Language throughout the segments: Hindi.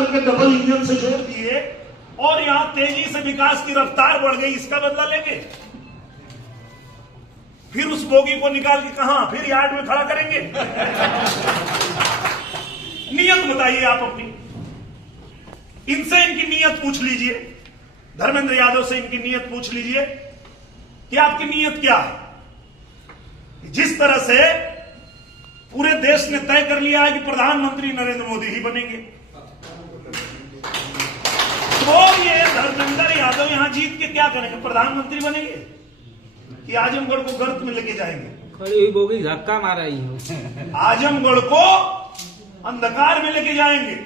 करके डबल इंजन से जोड़ दिए और यहां तेजी से विकास की रफ्तार बढ़ गई, इसका बदला लेंगे? फिर उस बोगी को निकाल के कहां फिर यार्ड में खड़ा करेंगे? नियत बताइए आप अपनी, इनसे इनकी नियत पूछ लीजिए, धर्मेंद्र यादव से इनकी नियत पूछ लीजिए कि आपकी नियत क्या है। जिस तरह से पूरे देश ने तय कर लिया है कि प्रधानमंत्री नरेंद्र मोदी ही बनेंगे, तो ये धर्मेंद्र यादव यहां जीत के क्या करेंगे? प्रधानमंत्री बनेंगे कि आजमगढ़ को गर्त में लेके जाएंगे? खड़ी हुई बोगी धक्का मारा ही हो। आजमगढ़ को अंधकार में लेके जाएंगे,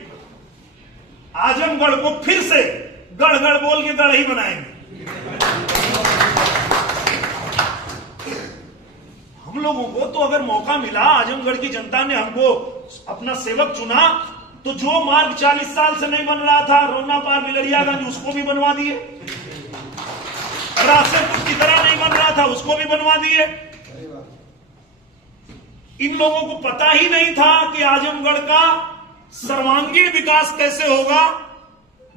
आजमगढ़ को फिर से गढ़ गढ़ बोल के गढ़ ही बनाएंगे। हम लोगों को तो अगर मौका मिला, आजमगढ़ की जनता ने हमको अपना सेवक चुना, तो जो मार्ग 40 साल से नहीं बन रहा था, रोना पार बिलरियागंज, उसको भी बनवा दिए। रास्ते की तरह नहीं बन रहा था, उसको भी बनवा दिए। इन लोगों को पता ही नहीं था कि आजमगढ़ का सर्वांगीण विकास कैसे होगा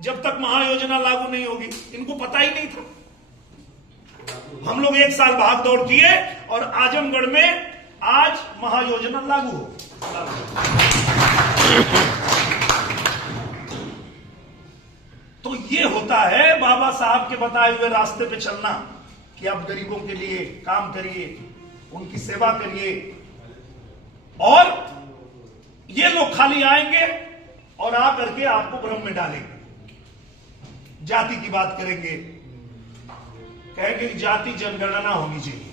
जब तक महायोजना लागू नहीं होगी। इनको पता ही नहीं था। हम लोग 1 साल भाग दौड़ किए और आजमगढ़ में आज महायोजना लागू हो। तो ये होता है बाबा साहब के बताए हुए रास्ते पे चलना कि आप गरीबों के लिए काम करिए, उनकी सेवा करिए। और ये लोग खाली आएंगे और आकर के आपको भ्रम में डालेंगे, जाति की बात करेंगे, कहेंगे कि जाति जनगणना होनी चाहिए।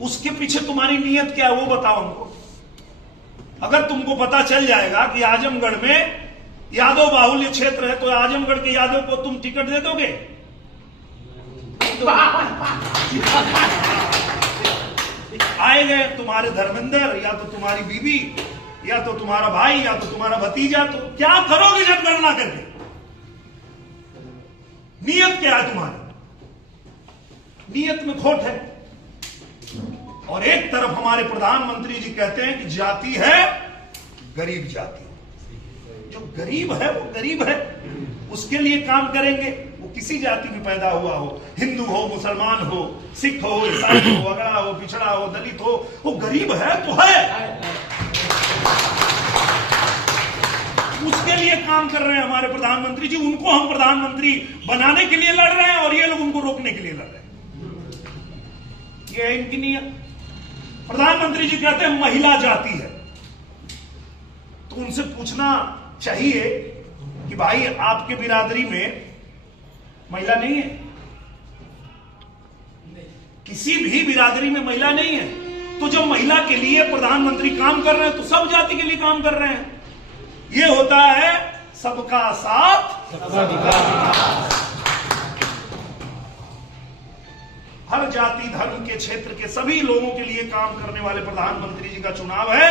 उसके पीछे तुम्हारी नियत क्या है वो बताओ हमको। अगर तुमको पता चल जाएगा कि आजमगढ़ में यादव बाहुल्य क्षेत्र है, तो आजमगढ़ के यादव को तुम टिकट दे दोगे? आएंगे तुम्हारे धर्मेंद्र, या तो तुम्हारी बीबी, या तो तुम्हारा भाई, या तो तुम्हारा भतीजा, तो क्या करोगे जनगणना करके? नियत क्या है तुम्हारी? नियत में खोट है। और एक तरफ हमारे प्रधानमंत्री जी कहते हैं कि जाति है गरीब जाति, जो गरीब है वो गरीब है, उसके लिए काम करेंगे। वो किसी जाति में पैदा हुआ हो, हिंदू हो, मुसलमान हो, सिख हो, ईसाई हो, अगड़ा हो, पिछड़ा हो, दलित हो, वो गरीब है तो है, उसके लिए काम कर रहे हैं हमारे प्रधानमंत्री जी। उनको हम प्रधानमंत्री बनाने के लिए लड़ रहे हैं और ये लोग उनको रोकने के लिए लड़ रहे हैं। ये है इनकी नियत। प्रधानमंत्री जी कहते हैं महिला जाति है, तो उनसे पूछना चाहिए कि भाई आपके बिरादरी में महिला नहीं है? किसी भी बिरादरी में महिला नहीं है, तो जब महिला के लिए प्रधानमंत्री काम कर रहे हैं तो सब जाति के लिए काम कर रहे हैं। ये होता है सबका साथ सबका विकास। हर जाति धर्म के क्षेत्र के सभी लोगों के लिए काम करने वाले प्रधानमंत्री जी का चुनाव है।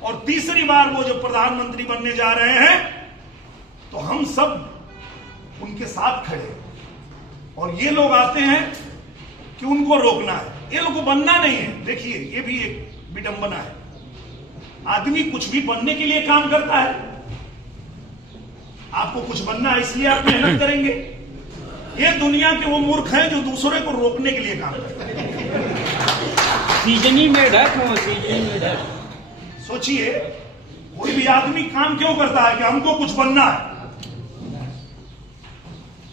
और तीसरी बार वो जब प्रधानमंत्री बनने जा रहे हैं तो हम सब उनके साथ खड़े हैं। और ये लोग आते हैं कि उनको रोकना है, ये लोग को बनना नहीं है। देखिए ये भी एक विडंबना है। आदमी कुछ भी बनने के लिए काम करता है। आपको कुछ बनना है इसलिए आप मेहनत करेंगे। ये दुनिया के वो मूर्ख हैं जो दूसरे को रोकने के लिए काम करते हैं। सीजनी में ढक हो, सीजनी में ढक। सोचिए कोई भी आदमी काम क्यों करता है कि हमको कुछ बनना है,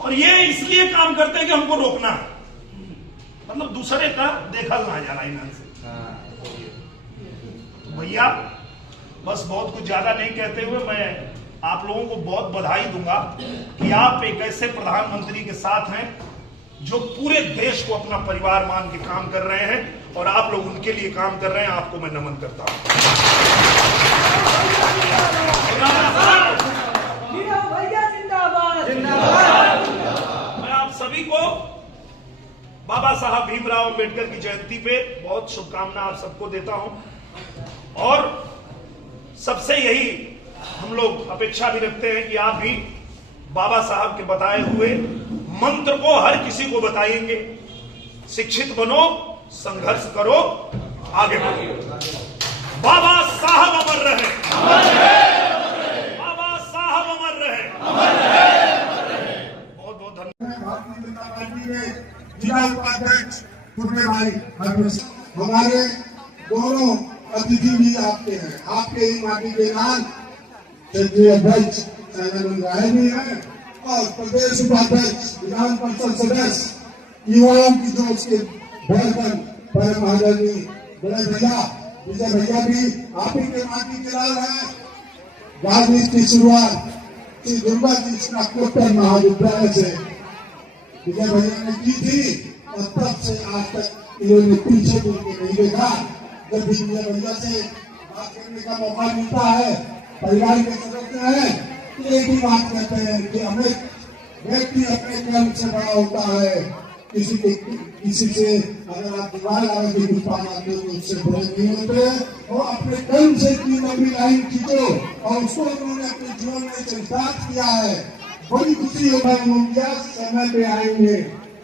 और ये इसलिए काम करते हैं कि हमको रोकना है। मतलब दूसरे का देखल ना जाना ईमान से। भैया बस बहुत कुछ ज्यादा नहीं कहते हुए मैं आप लोगों को बहुत बधाई दूंगा कि आप एक ऐसे प्रधानमंत्री के साथ हैं जो पूरे देश को अपना परिवार मान के काम कर रहे हैं, और आप लोग उनके लिए काम कर रहे हैं। आपको मैं नमन करता हूं। मैं आप सभी को बाबा साहब भीमराव अंबेडकर की जयंती पे बहुत शुभकामना आप सबको देता हूं। और सबसे यही हम लोग अपेक्षा भी रखते हैं कि आप भी बाबा साहब के बताए हुए मंत्र को हर किसी को बताएंगे। शिक्षित बनो, संघर्ष करो, आगे बढ़ो। बाबा साहब अमर रहे, बाबा साहब अमर जिला उपाध्यक्ष पुण्य भाई हमारे दोनों अतिथि भी आपके हैं, आपके ही माटी के नाम क्षेत्रीय अध्यक्ष सैनानंद राय भी हैं और प्रदेश उपाध्यक्ष विधान परिषद सदस्य युवाओं की जोश के बढ़कर परम आदरणीय बड़े भैया विजय भैया भी आप ही के माटी के लाल हैं। राजनीति की शुरुआत श्री दुर्गा जी स्नातकोत्तर महाविद्यालय से विजय भैया ने की थी और तब से आज तक इन्होंने पीछे मुड़ के नहीं देखा। जब भी विजय भैया से बात करने का मौका मिलता है, परिवार के सदस्य हैं, एक ही बात कहते हैं कि हमें व्यक्ति अपने कर्म से बड़ा होता है। किसी से अगर आप दीवार लगा के कुछ पाना तो उससे बड़े नहीं होते हैं और अपने कर्म से की लंबी लाइन खींचो और उसको उन्होंने अपने जीवन में चरितार्थ किया है। बड़ी खुशी होगा उनका समय पे आएंगे,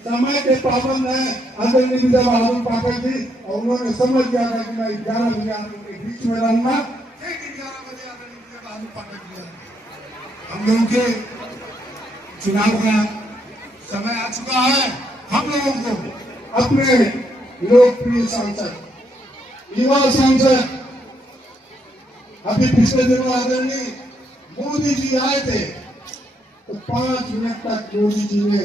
समय के पाबंद है आदरणीय विजय बहादुर पाठक जी और उन्होंने समझ गया था कि मैं 11 बजे आपके बीच में रहूंगा। 11 बजे आदरणीय विजय बहादुर पाठक जी हम लोगों के चुनाव का समय आ चुका है। हम लोगों को अपने लोकप्रिय सांसद, युवा सांसद, अभी पिछले दिनों आदरणीय मोदी जी आए थे तो 5 मिनट तक मोदी जी ने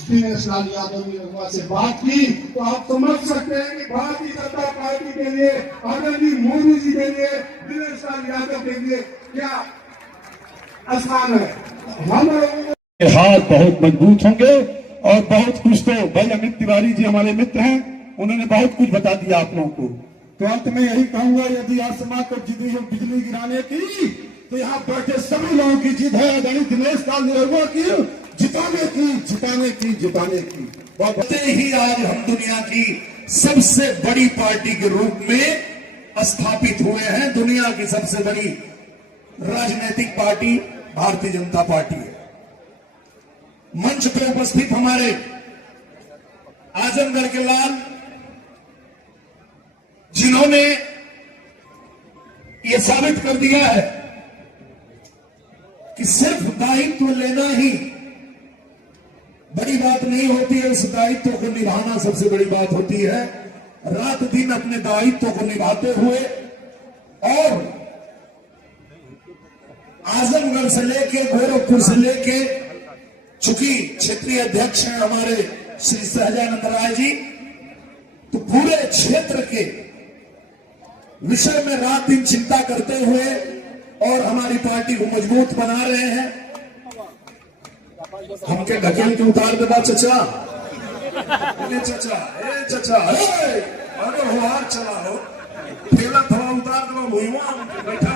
दिनेश लाल यादव निरहुआ से बात की। तो आप समझ सकते हैं कि भारतीय जनता पार्टी के लिए आदरणीय मोदी जी के लिए दिनेश लाल यादव के लिए क्या आसान है। हम लोगों के हाथ बहुत मजबूत होंगे और बहुत कुछ तो भाई अमित तिवारी जी हमारे मित्र हैं, उन्होंने बहुत कुछ बता दिया आप लोगों को। तो अंत में यही कहूंगा, यदि आज समाज को जितनी है बिजली गिराने की तो यहाँ बैठे सभी लोगों की जिद है आदरणीय दिनेश लाल निरहुआ की जिताने की जिताने की जिताने की। ही आज हम दुनिया की सबसे बड़ी पार्टी के रूप में स्थापित हुए हैं। दुनिया की सबसे बड़ी राजनीतिक पार्टी भारतीय जनता पार्टी है। मंच पे उपस्थित हमारे आजमगढ़ के लाल जिन्होंने ये साबित कर दिया है कि सिर्फ दायित्व लेना ही बड़ी बात नहीं होती है, उस दायित्व को निभाना सबसे बड़ी बात होती है। रात दिन अपने दायित्व को निभाते हुए और आजमगढ़ से लेके गोरखपुर से लेके, चूंकि क्षेत्रीय अध्यक्ष हैं हमारे श्री सहजानंद राय जी, तो पूरे क्षेत्र के विषय में रात दिन चिंता करते हुए और हमारी पार्टी को मजबूत बना रहे हैं। हमके ढकेल के उतार देगा चचा, चचा अरे हुआ चला हो ठेला थोड़ा उतार दो भुआ बैठा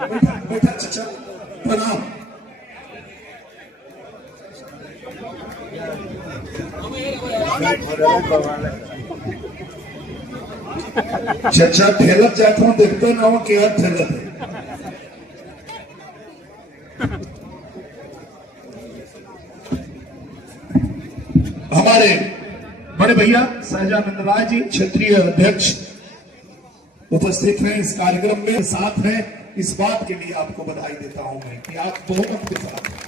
बैठा बैठा चचा प्रणाम। चचा ठेलत जाता हूं देखते ना हो क्या ठेलत है। हमारे बड़े भैया सहजानंद राय जी क्षेत्रीय अध्यक्ष उपस्थित हैं इस कार्यक्रम में, साथ हैं। इस बात के लिए आपको बधाई देता हूं मैं कि आप बहुमत के साथ